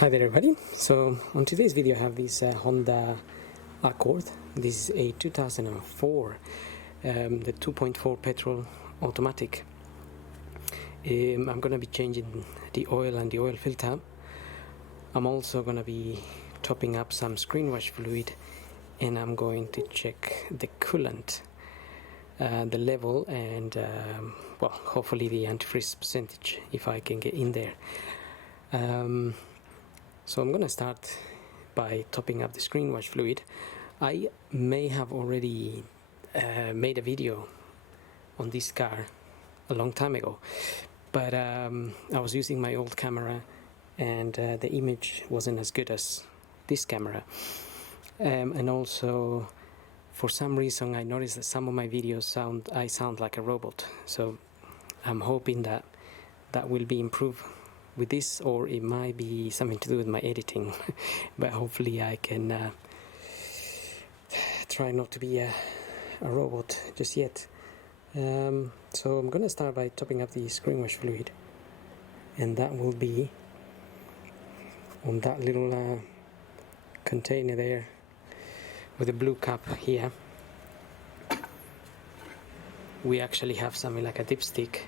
Hi there everybody. So on today's video I have this Honda Accord. This is a 2004 the 2.4 petrol automatic. I'm gonna be changing the oil and the oil filter. I'm also gonna be topping up some screen wash fluid, and I'm going to check the coolant, the level, and well, hopefully the antifreeze percentage if I can get in there. So I'm gonna start by topping up the screen wash fluid. I may have already made a video on this car a long time ago, but I was using my old camera and the image wasn't as good as this camera, and also for some reason I noticed that some of my videos I sound like a robot, so I'm hoping that will be improved with this, or it might be something to do with my editing. But hopefully I can try not to be a robot just yet. So I'm gonna start by topping up the screen wash fluid, and that will be on that little container there with a blue cup here. We actually have something like a dipstick.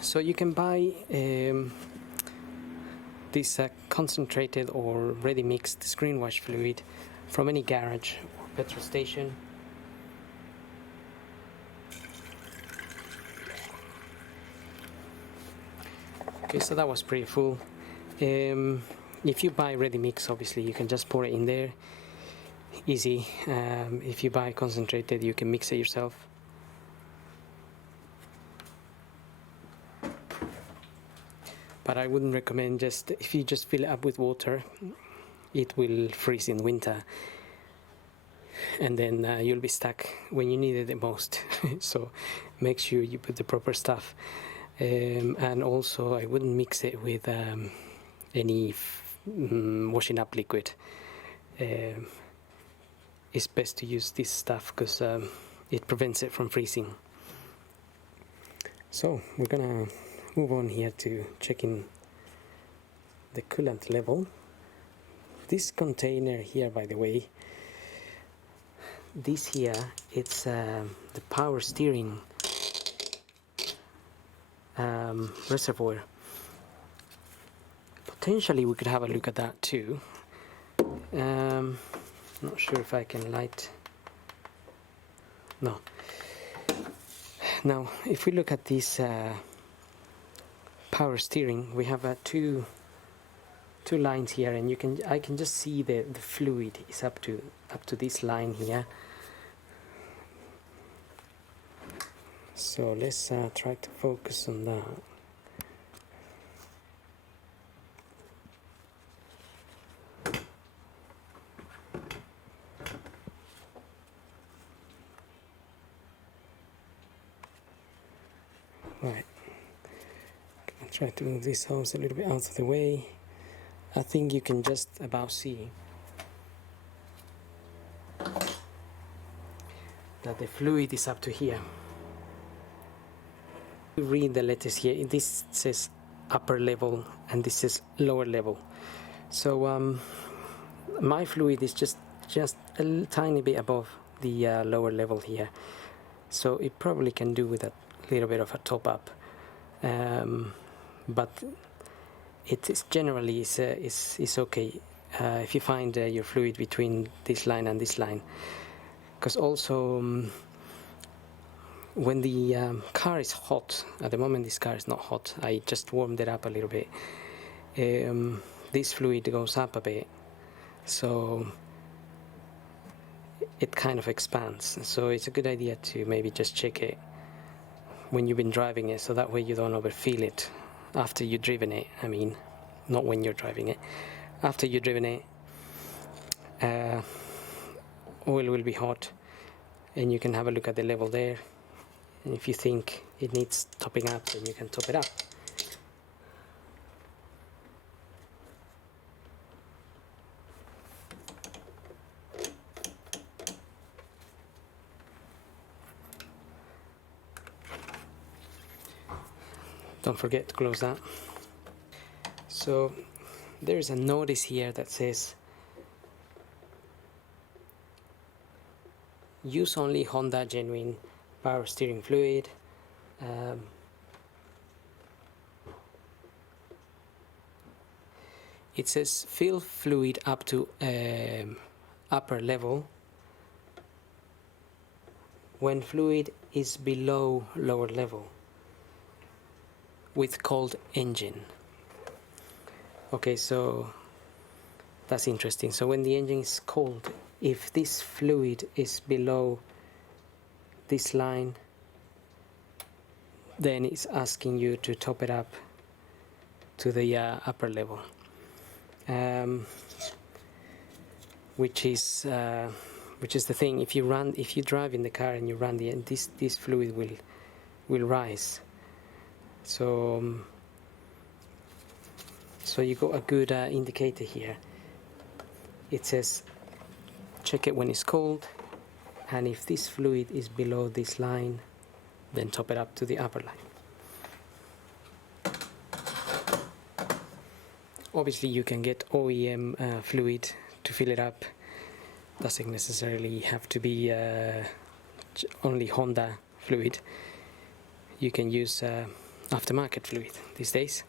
So you can buy this concentrated or ready mixed screen wash fluid from any garage or petrol station. Okay, so that was pretty full. If you buy ready mix, obviously you can just pour it in there, easy. If you buy concentrated, you can mix it yourself. But I wouldn't recommend if you just fill it up with water, it will freeze in winter, and then you'll be stuck when you need it the most. So make sure you put the proper stuff, and also I wouldn't mix it with any washing up liquid. It's best to use this stuff because it prevents it from freezing. So we're gonna move on here to checking the coolant level. This container here, by the way, this here, it's the power steering reservoir. Potentially we could have a look at that too. Not sure if I can light. No. Now if we look at this power steering, we have two lines here, and I can just see the fluid is up to this line here. So let's try to focus on that. Right. I'll try to move this hose a little bit out of the way. I think you can just about see that the fluid is up to here. You read the letters here. This says upper level and this is lower level. So my fluid is just a tiny bit above the lower level here. So it probably can do with a little bit of a top up. But it is generally is okay if you find your fluid between this line and this line, because also when the car is hot, at the moment this car is not hot, I just warmed it up a little bit, this fluid goes up a bit, so it kind of expands. So it's a good idea to maybe just check it when you've been driving it, so that way you don't overfeel it after you've driven it. I mean, not when you're driving it. After you've driven it, oil will be hot, and you can have a look at the level there, and if you think it needs topping up, then you can top it up. Don't forget to close that. So there's a notice here that says use only Honda genuine power steering fluid. It says fill fluid up to upper level when fluid is below lower level with cold engine. Okay, so that's interesting. So when the engine is cold, if this fluid is below this line, then it's asking you to top it up to the upper level, which is the thing. If you drive in the car and you run this fluid will rise. So you got a good indicator here. It says check it when it's cold, and if this fluid is below this line, then top it up to the upper line. Obviously you can get OEM fluid to fill it up. Doesn't necessarily have to be only Honda fluid. You can use aftermarket fluid these days.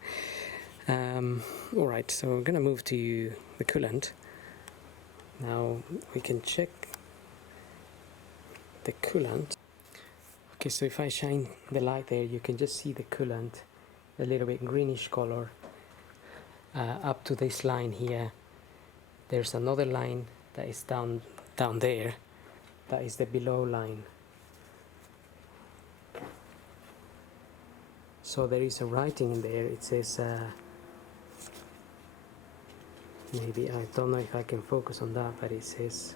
Alright, so we're gonna move to the coolant. Now we can check the coolant. Okay, so if I shine the light there, you can just see the coolant, a little bit greenish color. Up to this line here, there's another line that is down there. That is the below line. So there is a writing in there. It says maybe, I don't know if I can focus on that, but it says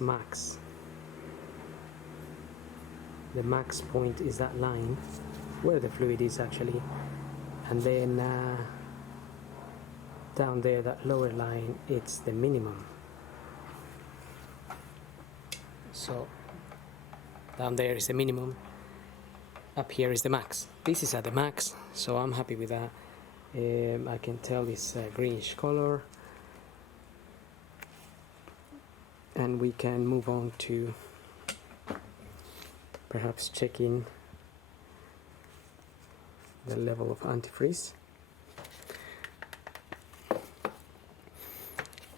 max. The max point is that line where the fluid is actually, and then down there, that lower line, it's the minimum. So down there is the minimum, up here is the max. This is at the max, so I'm happy with that. I can tell it's a greenish color, and we can move on to perhaps checking the level of antifreeze.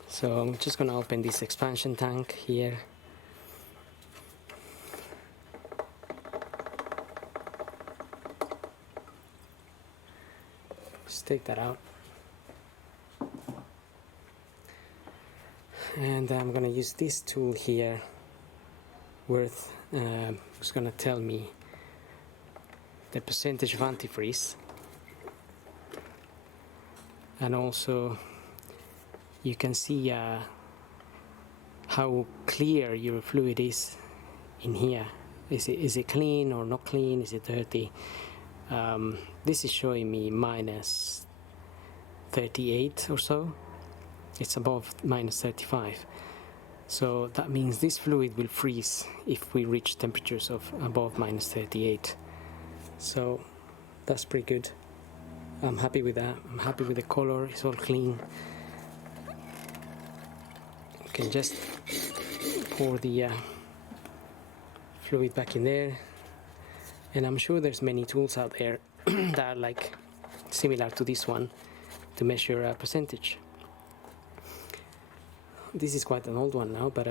So I'm just going to open this expansion tank here. Just take that out. And I'm going to use this tool here who's going to tell me the percentage of antifreeze, and also you can see how clear your fluid is in here. Is it clean or not clean? Is it dirty? This is showing me minus 38 or so. It's above minus 35. So that means this fluid will freeze if we reach temperatures of above minus 38. So that's pretty good. I'm happy with that. I'm happy with the color. It's all clean. You can just pour the fluid back in there. And I'm sure there's many tools out there that are like similar to this one to measure a percentage. This is quite an old one now, but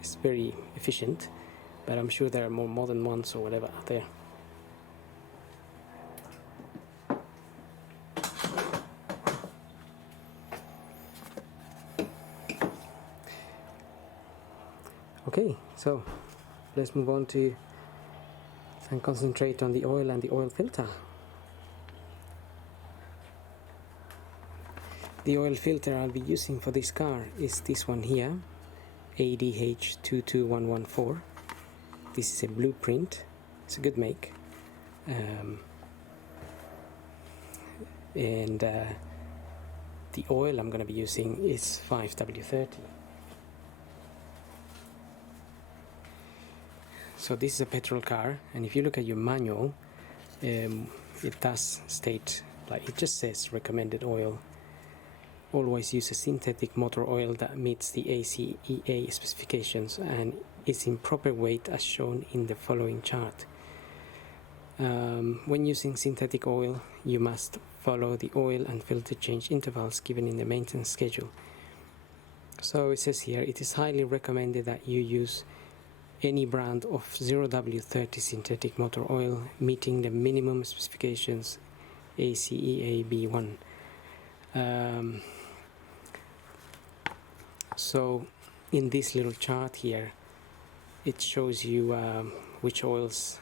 it's very efficient. But I'm sure there are more modern ones or whatever out there. Okay, so let's move on to and concentrate on the oil and the oil filter. The oil filter I'll be using for this car is this one here, ADH22114. This is a blueprint. It's a good make. And the oil I'm going to be using is 5W30. So this is a petrol car, and if you look at your manual, it does state, like it just says recommended oil. Always use a synthetic motor oil that meets the ACEA specifications and is in proper weight as shown in the following chart. When using synthetic oil, you must follow the oil and filter change intervals given in the maintenance schedule. So it says here, it is highly recommended that you use any brand of 0W30 synthetic motor oil meeting the minimum specifications ACEA B1. So in this little chart here, it shows you which oils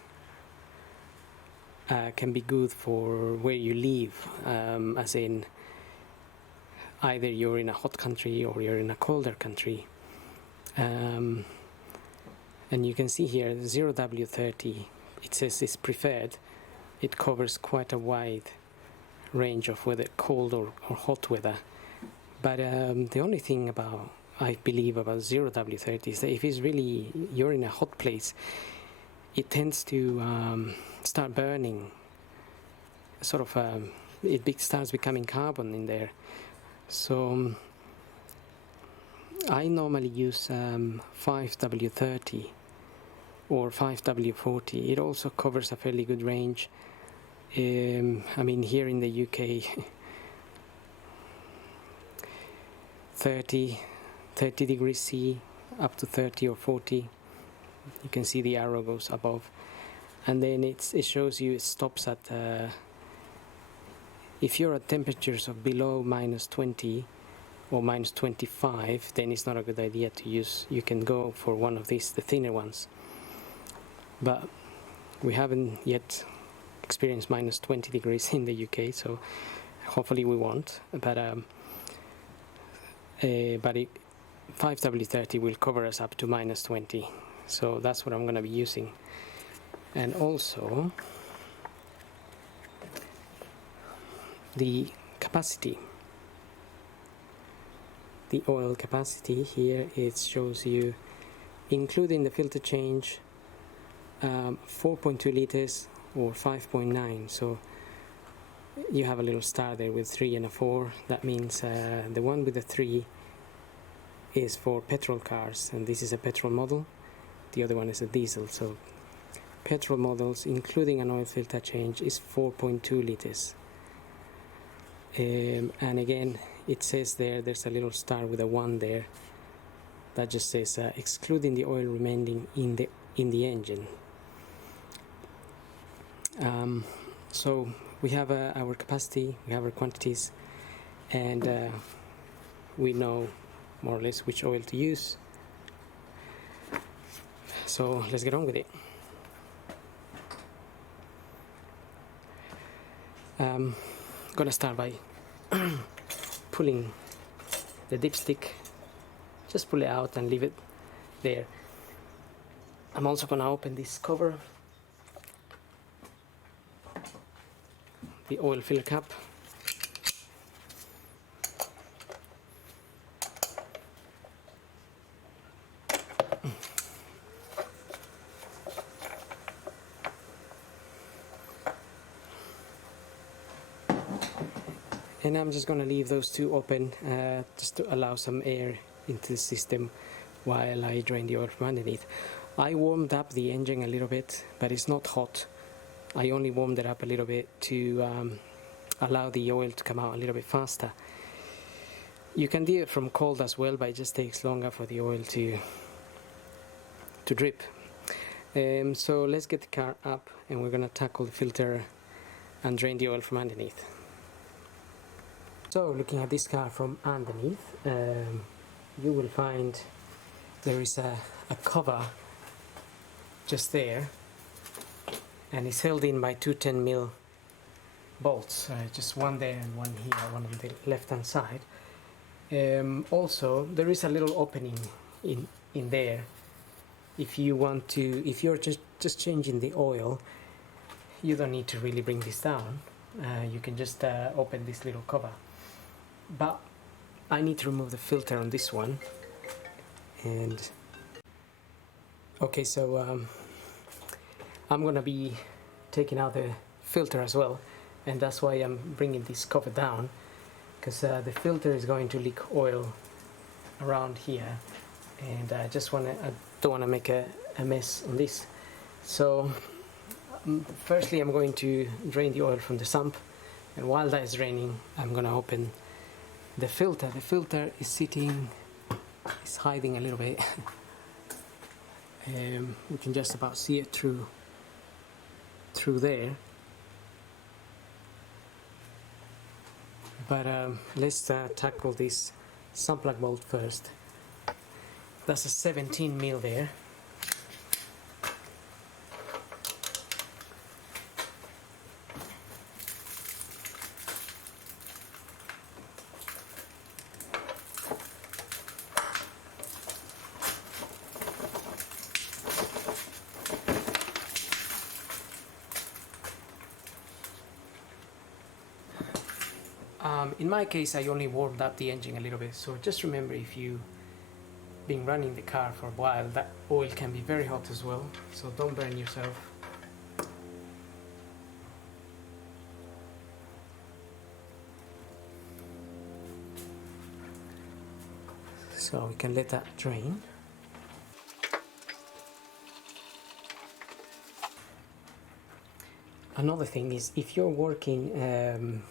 can be good for where you live, as in either you're in a hot country or you're in a colder country. And you can see here 0W30, it says it's preferred. It covers quite a wide range of whether cold or hot weather. But the only thing about, I believe, about 0W30 is that if it's really, you're in a hot place, it tends to start burning, sort of, it starts becoming carbon in there. So I normally use 5W30 or 5W40. It also covers a fairly good range. I mean, here in the UK, 30 degrees C up to 30 or 40. You can see the arrow goes above, and then it shows you it stops at if you're at temperatures of below -20 or -25, then it's not a good idea to use. You can go for one of these, the thinner ones, but we haven't yet experienced -20 degrees in the UK, so hopefully we won't. But 5W30 will cover us up to -20, so that's what I'm going to be using. And also the capacity, the oil capacity here, it shows you, including the filter change, 4.2 liters or 5.9. So you have a little star there with 3 and a 4. That means the one with the 3 is for petrol cars, and this is a petrol model. The other one is a diesel. So petrol models, including an oil filter change, is 4.2 liters. And again, it says there's a little star with a 1 there. That just says excluding the oil remaining in the engine. So we have our capacity, we have our quantities, and we know more or less which oil to use. So let's get on with it. Gonna start by pulling the dipstick. Just pull it out and leave it there. I'm also gonna open this cover, the oil filler cap. And I'm just going to leave those two open just to allow some air into the system while I drain the oil from underneath. I warmed up the engine a little bit, but it's not hot. I only warmed it up a little bit to allow the oil to come out a little bit faster. You can do it from cold as well, but it just takes longer for the oil to drip. So let's get the car up and we're going to tackle the filter and drain the oil from underneath. So looking at this car from underneath, you will find there is a cover just there, and it's held in by two 10mm bolts, just one there and one here, one on the left hand side. Also there is a little opening in there. If you want to, if you're just changing the oil, you don't need to really bring this down. You can just open this little cover. But I need to remove the filter on this one. And okay, so I'm gonna be taking out the filter as well, and that's why I'm bringing this cover down, because the filter is going to leak oil around here, and I don't want to make a mess on this. So firstly I'm going to drain the oil from the sump, and while that is draining I'm going to open the filter. The filter is hiding a little bit. We can just about see it through there, but let's tackle this sump plug bolt first. That's a 17 mil there. In my case, I only warmed up the engine a little bit, so just remember, if you've been running the car for a while, that oil can be very hot as well, so don't burn yourself. So we can let that drain. Another thing is, if you're working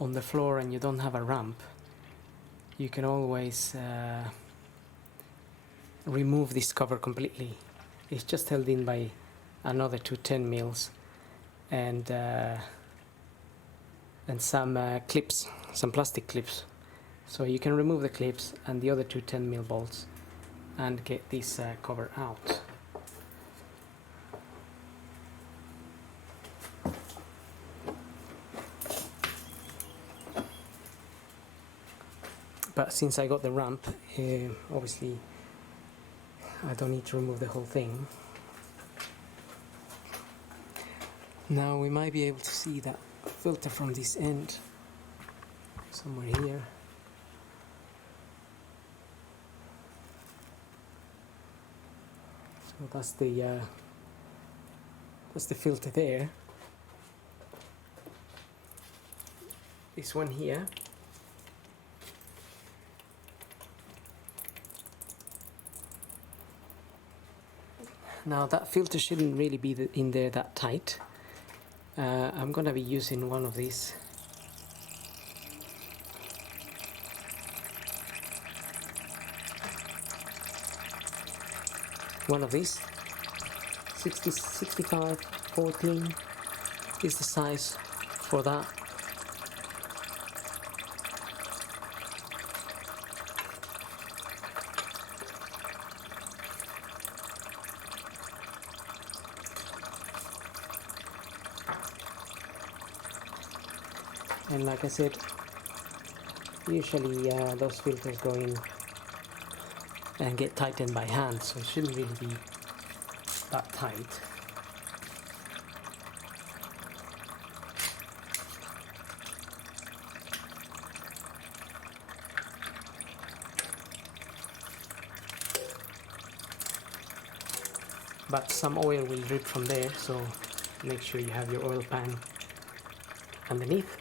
on the floor and you don't have a ramp, you can always remove this cover completely. It's just held in by another 2 10 mils and some clips, some plastic clips. So you can remove the clips and the other 2 10 mil bolts and get this cover out. But since I got the ramp, obviously I don't need to remove the whole thing. Now we might be able to see that filter from this end, somewhere here. So that's the filter there. This one here. Now that filter shouldn't really be in there that tight. I'm gonna be using one of these. One of these. 65, 14 is the size for that. And like I said, usually those filters go in and get tightened by hand, so it shouldn't really be that tight. But some oil will drip from there, so make sure you have your oil pan underneath.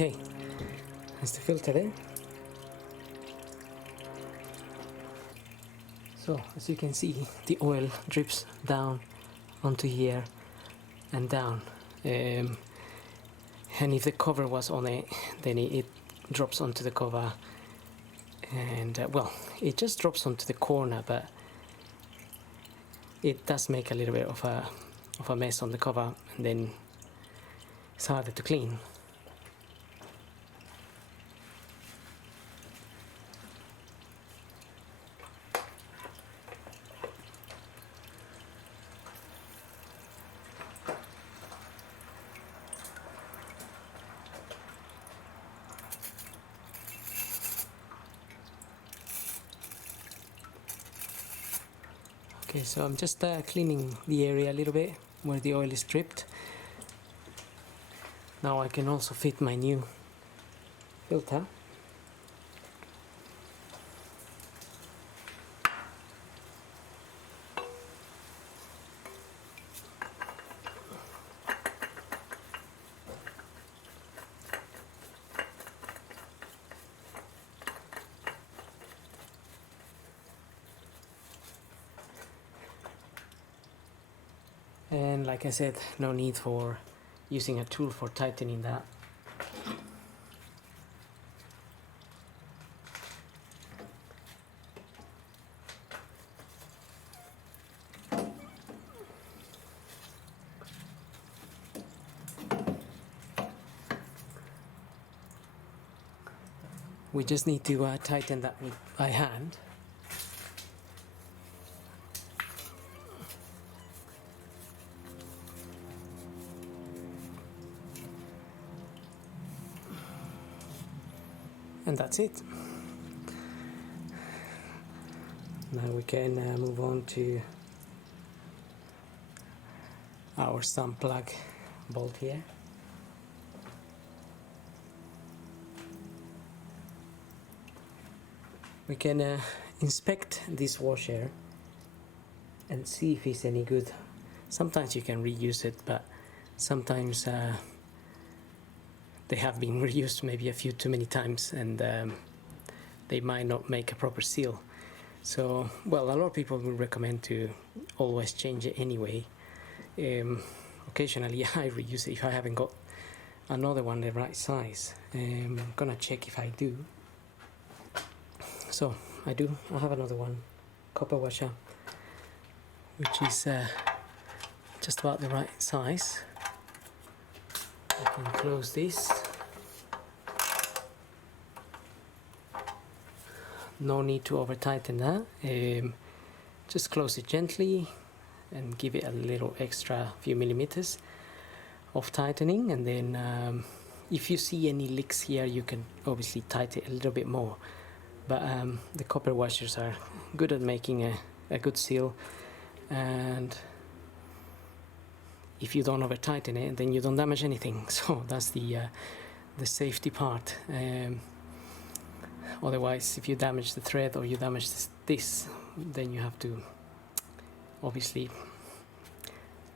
Okay, that's the filter there. So as you can see, the oil drips down onto here and down, and if the cover was on it, then it drops onto the cover and well, it just drops onto the corner, but it does make a little bit of a mess on the cover, and then it's harder to clean. Okay, so I'm just cleaning the area a little bit where the oil is dripped. Now I can also fit my new filter. And like I said, no need for using a tool for tightening that. We just need to tighten that by hand. And that's it. Now we can move on to our sump plug bolt here. We can inspect this washer and see if it's any good. Sometimes you can reuse it, but sometimes they have been reused maybe a few too many times, and they might not make a proper seal. So, well, a lot of people will recommend to always change it anyway. Occasionally I reuse it if I haven't got another one the right size. I'm gonna check if I do. So I do. I have another one, copper washer, which is just about the right size. I can close this. No need to over tighten that. Just close it gently and give it a little extra few millimeters of tightening, and then if you see any leaks here, you can obviously tighten it a little bit more. But the copper washers are good at making a good seal, and if you don't over tighten it, then you don't damage anything. So that's the safety part. Otherwise, if you damage the thread or you damage this, then you have to obviously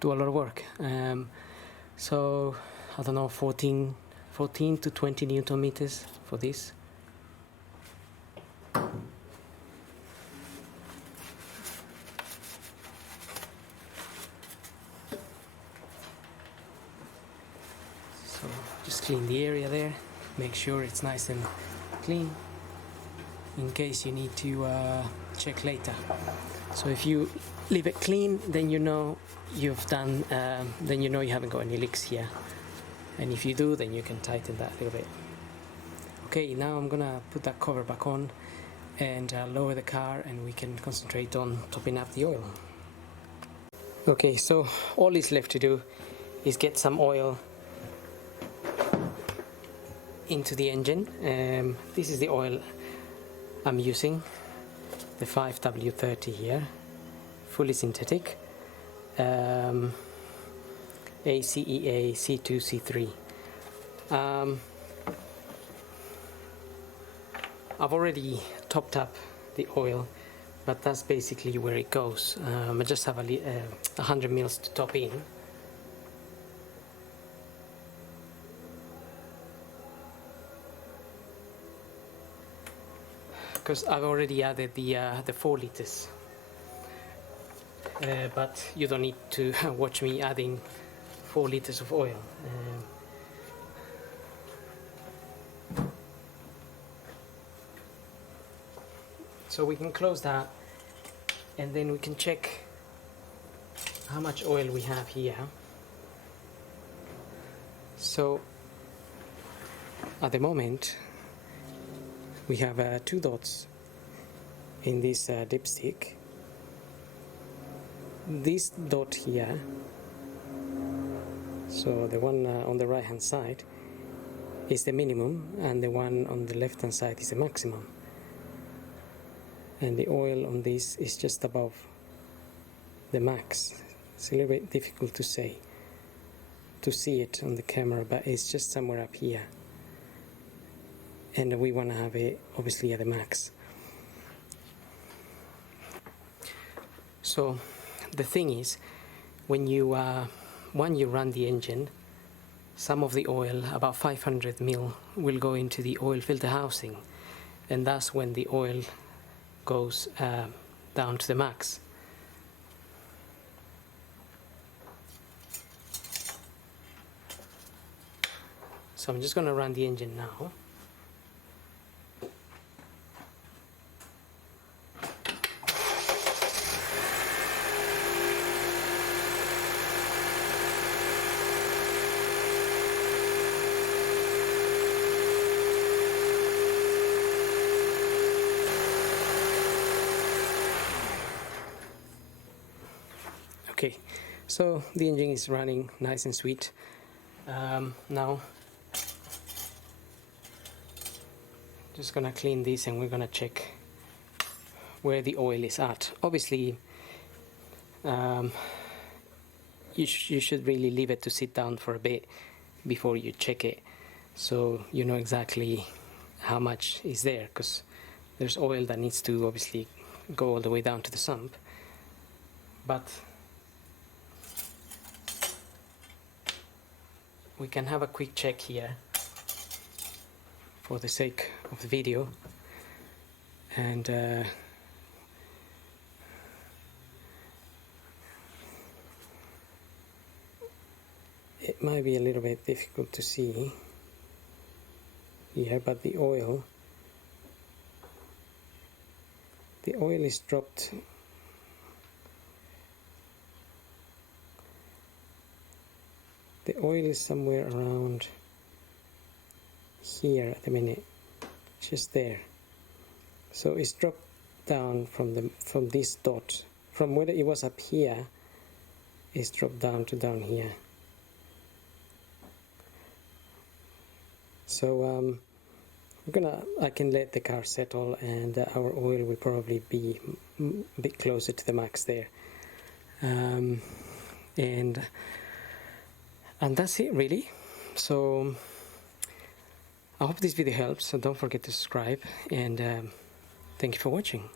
do a lot of work. So I don't know, 14 to 20 Newton meters for this. So just clean the area there, make sure it's nice and clean in case you need to check later. So if you leave it clean, then you know you've done, then you know you haven't got any leaks here, and if you do, then you can tighten that a little bit. Okay, now I'm gonna put that cover back on and lower the car, and we can concentrate on topping up the oil. Okay, so all is left to do is get some oil into the engine. This is the oil I'm using, the 5W30 here, fully synthetic, ACEA C2C3. I've already topped up the oil, but that's basically where it goes. I just have 100 mils to top in. Because I've already added the 4 liters, but you don't need to watch me adding 4 liters of oil. So we can close that, and then we can check how much oil we have here. So at the moment we have 2 dots in this dipstick. This dot here, so the one on the right hand side, is the minimum, and the one on the left hand side is the maximum, and the oil on this is just above the max. It's a little bit difficult to see it on the camera, but it's just somewhere up here, and we want to have it obviously at the max. So the thing is, when you run the engine, some of the oil, about 500 ml, will go into the oil filter housing, and that's when the oil goes down to the max. So I'm just going to run the engine now. Okay, so the engine is running nice and sweet. Now just gonna clean this, and we're gonna check where the oil is at. Obviously you should really leave it to sit down for a bit before you check it, so you know exactly how much is there, because there's oil that needs to obviously go all the way down to the sump. But we can have a quick check here for the sake of the video, and it might be a little bit difficult to see here, but the oil is dropped. The oil is somewhere around here at the minute, just there. So it's dropped down from this dot, from where it was up here, it's dropped down to down here. So I can let the car settle, and our oil will probably be a bit closer to the max there. And that's it really. So I hope this video helps, so don't forget to subscribe, and thank you for watching.